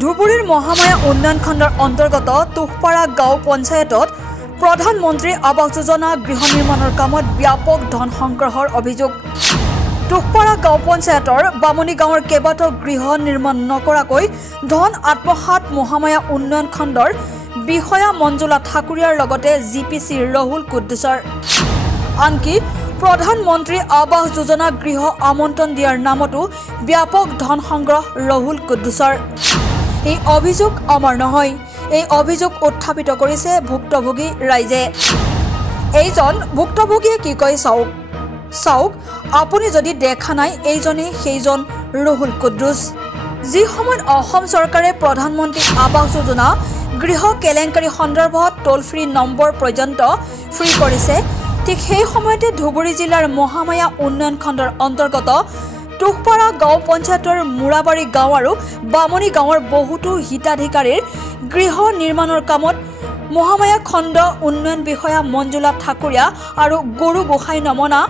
ধুবুৰীৰ মহামায়া উন্নয়ন খণ্ডৰ অন্তৰ্গত তুহপাৰা গাঁও পঞ্চায়তত প্ৰধানমন্ত্ৰী আৱাস যোজনা গৃহ নিৰ্মাণৰ কামত ব্যাপক ধন সংগ্ৰহৰ অভিযোগ। তুহপাৰা গাঁও পঞ্চায়তৰ বামুণী গাঁৱৰ কেইবাটাও গৃহ নিৰ্মাণ নকৰাকৈ ধন আত্মসাৎ মহামায়া উন্নয়ন খণ্ডৰ বিষয়া মঞ্জুলা ঠাকুৰীয়াৰ লগতে জিপিচি ৰাহুল কুদ্দুছৰ। আনকি প্ৰধানমন্ত্ৰী আৱাস যোজনা গৃহ আমন্ত্ৰণ দিয়াৰ নামতো ব্যাপক ধন সংগ্ৰহ ৰাহুল কুদ্দুছৰ। এই অভিযোগ আমাৰ নহয়, এই অভিযোগ উত্থাপিত কৰিছে ভুক্তভোগী ৰাইজে। এইজন ভুক্তভোগীয়ে কি কয় চাওক আপুনি যদি দেখা নাই এইজনেই সেইজন ৰাহুল কুদ্দুছ। যি সময়ত অসম চৰকাৰে প্ৰধানমন্ত্ৰী আৱাস যোজনা গৃহ কেলেংকাৰী সন্দৰ্ভত টোল ফ্ৰী নম্বৰ পৰ্যন্ত ফ্ৰী কৰিছে, ঠিক সেই সময়তে ধুবুৰী জিলাৰ মহামায়া উন্নয়ন খণ্ডৰ অন্তৰ্গত তুহপাৰা গাঁও পঞ্চায়তৰ মুৰাবাৰী গাঁও আৰু বামুণী গাঁৱৰ বহুতো হিতাধিকাৰীৰ গৃহ নিৰ্মাণৰ কামত মহামায়া খণ্ড উন্নয়ন বিষয়া মঞ্জুলা ঠাকুৰীয়া আৰু গৰু গোহাঁই নমনা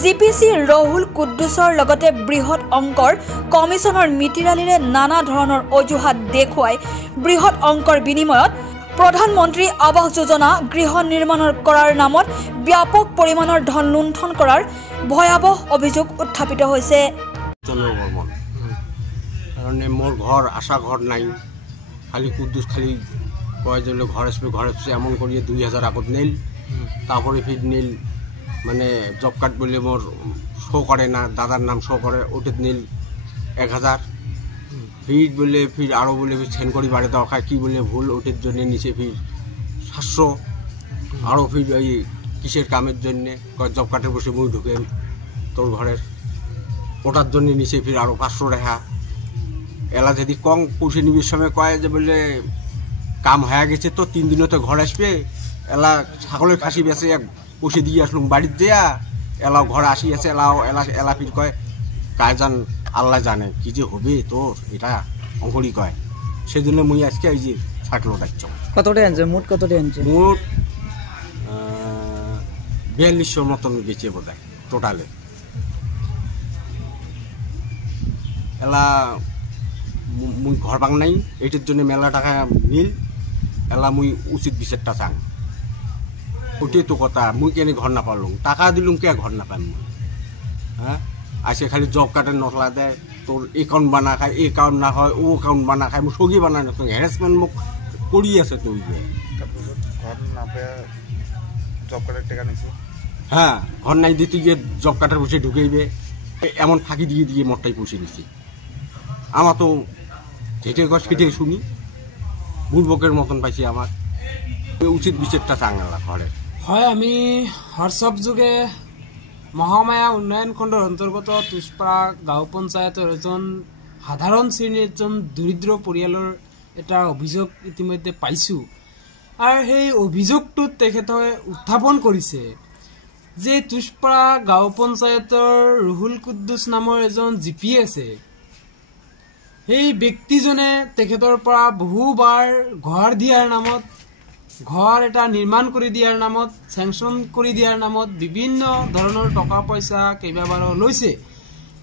জিপিচি ৰাহুল কুদ্দুছৰ লগতে বৃহৎ অংকৰ কমিছনৰ মিতিৰালিৰে নানা ধৰণৰ অজুহাত দেখুৱাই বৃহৎ অংকৰ বিনিময়ত প্ৰধানমন্ত্ৰী আৱাস যোজনা গৃহ নিৰ্মাণৰ কৰাৰ নামত ব্যাপক পৰিমাণৰ ধন লুণ্ঠন কৰাৰ ভয়াৱহ অভিযোগ উত্থাপিত হৈছে। মোৰ ঘৰ আশা ঘৰ নাই, খালি কুদ্দুছ খালি কয় যে ঘৰ আসবে এমন করিয়ে 2000 আগত নিল, তারপরে ফির নিল মানে জব কার্ড বলে মোর শো করে না, দাদার নাম শো করে ওটা নিল 1000, ফির বলে ফির আরও বলে সেন্ড করি বাড়ি দেওয়া খায় কী বলে ভুল ওটার জন্য নিচে ফির 700, আরও ফির ওই কিসের কামের জন্যে জব কার্ডের বসে মুই ঢুকে তোর ঘরের ওটার জন্য নিচে ফির আরও 500 টাকা। এলা যদি কম পয়সা নিবির সময় কয় যে বলে কাম হয়ে গেছে তো 3 দিনও তো ঘর আসবে, এলা ছাগলের খাসি বেছে পয়সা দিয়ে আসলুম বাড়ির দেয়া, এলাও ঘরে আসি আছে এলা ফির কয় কায় জান আল্লাহ জানে কি যে হবে তোর এটা অঙ্করি কয়। সেজন্য মুই আজকে এই যে থাকলো ডাকছ। কতটা আনছে মোট? কতটা আনছে মোট 4200 মতন বেঁচে বোধ হয় টোটালে। এলা মুই ঘর বাং নাই, এইটার জন্য মেলা টাকা নিল, এলা মুই উচিত বিচারটা চাং। ওটাই তো কথা, মুই কেন ঘর না পারলুম, টাকা দিলুম কে ঘর না পাইম। হ্যাঁ আজকে খালি জব কার্ডের নকলা দেয়, তোর একাউন্ট বানা খায়, একাউন্ট না হয় ও একাউন্ট বানা খায়, মুই সগি বানাই না, হ্যারাসমেন্ট মোক করি আছে তো। হ্যাঁ ঘর নাই দিতে গিয়ে জব কার্ডের বসে ঢুকেইবে, এমন ফাঁকি দিয়ে দিয়ে মরটাই পুষে নিছি। আমার তো যেটে গছ কেটে শুনি বুড়বকের মতন পাইছি, আমার উচিত বিচারটা চাঙ্গালা ঘরে হয়। আমি হোয়াটসঅ্যাপ যুগে মহামায়া উন্নয়ন খণ্ডৰ অন্তৰ্গত তুহপাৰা গাঁও পঞ্চায়তৰ এজন সাধাৰণ শ্ৰেণীৰ এজন দৰিদ্ৰ পৰিয়ালৰ এটা অভিযোগ ইতিমধ্যে পাইছোঁ, আৰু সেই অভিযোগটোত তেখেতে উত্থাপন কৰিছে যে তুহপাৰা গাঁও পঞ্চায়তৰ ৰাহুল কুদ্দুছ নামৰ এজন জিপি আছে, সেই ব্যক্তিজনে তেখেতৰ পৰা বহুবাৰ ঘৰ দিয়াৰ নামত, ঘৰ এটা নিৰ্মাণ কৰি দিয়াৰ নামত, চেংচন কৰি দিয়াৰ নামত বিভিন্ন ধৰণৰ টকা পইচা কেইবাবাৰো লৈছে,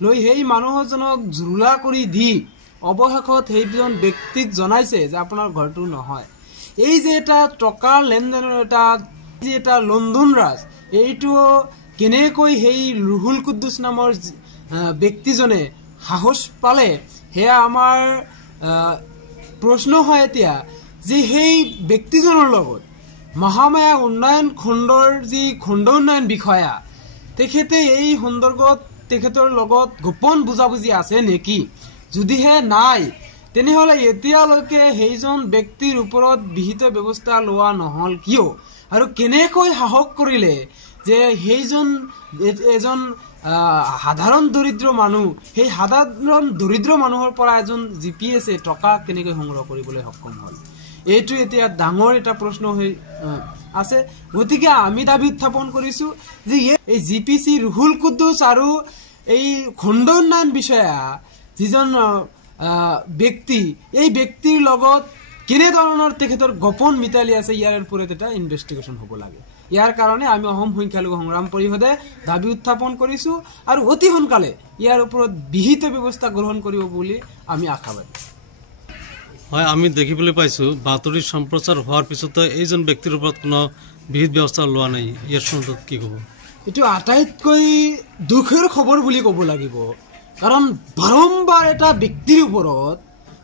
লৈ সেই মানুহজনক জুৰুলা কৰি দি অৱশেষত সেইজন ব্যক্তিক জনাইছে যে আপোনাৰ ঘৰটো নহয়। এই যে এটা টকাৰ লেনদেনৰ এটা লণ্ডন ৰাজ, এইটো কেনেকৈ সেই ৰাহুল কুদ্দুছ নামৰ ব্যক্তিজনে সাহস পালে, সেয়া আমাৰ প্ৰশ্ন হয় এতিয়া যে সেই ব্যক্তিজনৰ লগত মহামায়া উন্নয়ন খণ্ডৰ যি খণ্ড উন্নয়ন বিষয়া, তেখেতে এই সন্দৰ্ভত তেখেতৰ লগত গোপন বুজাবুজি আছে নেকি? যদিহে নাই তেনেহ'লে এতিয়ালৈকে সেইজন ব্যক্তিৰ ওপৰত বিহিত ব্যৱস্থা লোৱা নহ'ল কিয়, আৰু কেনেকৈ সাহস কৰিলে যে সেইজন এজন সাধাৰণ দৰিদ্ৰ মানুহ, সেই সাধাৰণ দৰিদ্ৰ মানুহৰ পৰা এজন জিপিএছে টকা কেনেকৈ সংগ্ৰহ কৰিবলৈ সক্ষম হ'ল, এইটো এতিয়া ডাঙৰ এটা প্ৰশ্ন হৈ আছে। গতিকে আমি দাবী উত্থাপন কৰিছোঁ যে এই জিপিচি ৰাহুল কুদ্দুছ আৰু এই খণ্ড উন্নয়ন বিষয়া যিজন ব্যক্তি, এই ব্যক্তিৰ লগত কেনেধৰণৰ তেখেতৰ গোপন মিতালি আছে, ইয়াৰ ওপৰত এটা ইনভেষ্টিগেশ্যন হ'ব লাগে। ইয়াৰ কাৰণে আমি অসম সংখ্যালঘু সংগ্ৰাম পৰিষদে দাবী উত্থাপন কৰিছোঁ, আৰু অতি সোনকালে ইয়াৰ ওপৰত বিহিত ব্যৱস্থা গ্ৰহণ কৰিব বুলি আমি আশাবাদী। হয়, আমি দেখিবলৈ পাইছোঁ বাতৰি সম্প্ৰচাৰ হোৱাৰ পিছতো এইজন ব্যক্তিৰ ওপৰত কোনো বিহিত ব্যৱস্থা লোৱা নাই। ইয়াৰ সন্দৰ্ভত কি ক'ব? এইটো আটাইতকৈ দুখৰ খবৰ বুলি ক'ব লাগিব, কাৰণ বাৰম্বাৰ এটা ব্যক্তিৰ ওপৰত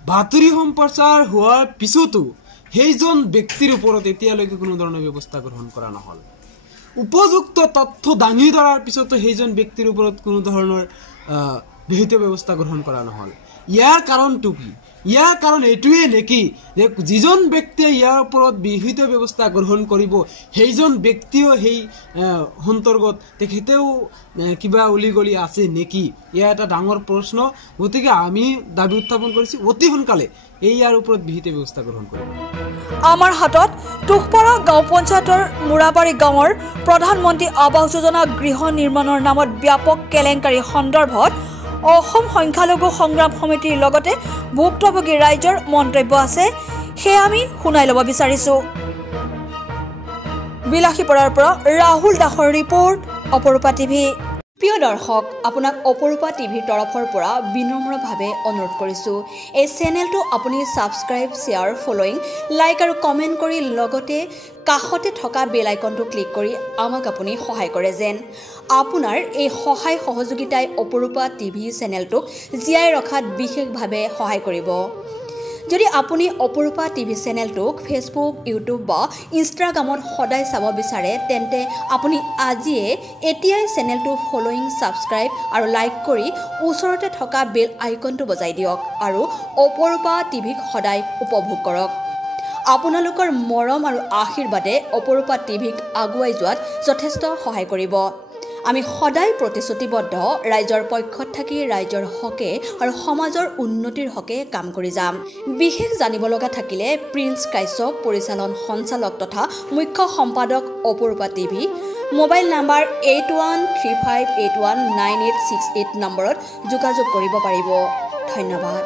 বাতৰি সম্প্ৰচাৰ হোৱাৰ পিছতো সেইজন ব্যক্তিৰ ওপৰত এতিয়ালৈকে কোনো ধৰণৰ ব্যৱস্থা গ্ৰহণ কৰা নহ'ল। উপযুক্ত তথ্য দাঙি ধৰাৰ পিছতো সেইজন ব্যক্তিৰ ওপৰত কোনো ধৰণৰ বিহিত ব্যৱস্থা গ্ৰহণ কৰা নহ'ল। ইয়াৰ কাৰণটো কি? ইয়াৰ কাৰণ এইটোৱে নেকি যে যিজন ব্যক্তিয়ে ইয়াৰ ওপৰত বিহিত ব্যৱস্থা গ্ৰহণ কৰিব সেইজন ব্যক্তিও সেই অন্তৰ্গত তেখেতেও কিবা উলিগলি আছে নেকি? এয়া এটা ডাঙৰ প্ৰশ্ন। গতিকে আমি দাবী উত্থাপন কৰিছোঁ অতি সোনকালে ইয়াৰ ওপৰত বিহিত ব্যৱস্থা গ্ৰহণ কৰিব। আমাৰ হাতত টুকপাৰা গাঁও পঞ্চায়তৰ মুৰাবাৰী গাঁৱৰ প্ৰধানমন্ত্ৰী আৱাস যোজনা গৃহ নিৰ্মাণৰ নামত ব্যাপক কেলেংকাৰী সন্দৰ্ভত অসম সংখ্যালঘু সংগ্ৰাম সমিতিৰ লগতে ভুক্তভোগী ৰাইজৰ মন্তব্য আছে, সেয়া আমি শুনাই ল'ব বিচাৰিছোঁ। বিলাসীপাৰাৰ পৰা ৰাহুল দাসৰ ৰিপৰ্ট, অপৰূপা টিভি। প্ৰিয় দৰ্শক, আপোনাক অপৰূপা টিভিৰ তৰফৰ পৰা বিনম্ৰভাৱে অনুৰোধ কৰিছোঁ, এই চেনেলটো আপুনি ছাবস্ক্ৰাইব, শ্বেয়াৰ, ফলোইং, লাইক আৰু কমেণ্ট কৰি লগতে কাষতে থকা বেল আইকনটো ক্লিক কৰি আমাক আপুনি সহায় কৰে যেন। আপোনাৰ এই সহায় সহযোগিতাই অপৰূপা টিভি চেনেলটোক জীয়াই ৰখাত বিশেষভাৱে সহায় কৰিব। যদি আপুনি অপৰূপা টিভি চেনেলটোক ফেচবুক, ইউটিউব বা ইনষ্টাগ্ৰামত সদায় চাব বিচাৰে, তেন্তে আপুনি এতিয়াই চেনেলটো ফলোইং, ছাবস্ক্ৰাইব আৰু লাইক কৰি ওচৰতে থকা বেল আইকনটো বজাই দিয়ক আৰু অপৰূপা টিভিক সদায় উপভোগ কৰক। আপোনালোকৰ মৰম আৰু আশীৰ্বাদে অপৰূপা টিভিক আগুৱাই যোৱাত যথেষ্ট সহায় কৰিব। আমি সদায় প্ৰতিশ্ৰুতিবদ্ধ, ৰাইজৰ পক্ষত থাকি ৰাইজৰ হকে আৰু সমাজৰ উন্নতিৰ হকে কাম কৰি যাম। বিশেষ জানিব লগা থাকিলে প্ৰিন্স কাশ্যপ, পৰিচালন সঞ্চালক তথা মুখ্য সম্পাদক অপৰূপা টিভি, মোবাইল নাম্বাৰ 8135819868 নম্বৰত যোগাযোগ কৰিব পাৰিব। ধন্যবাদ।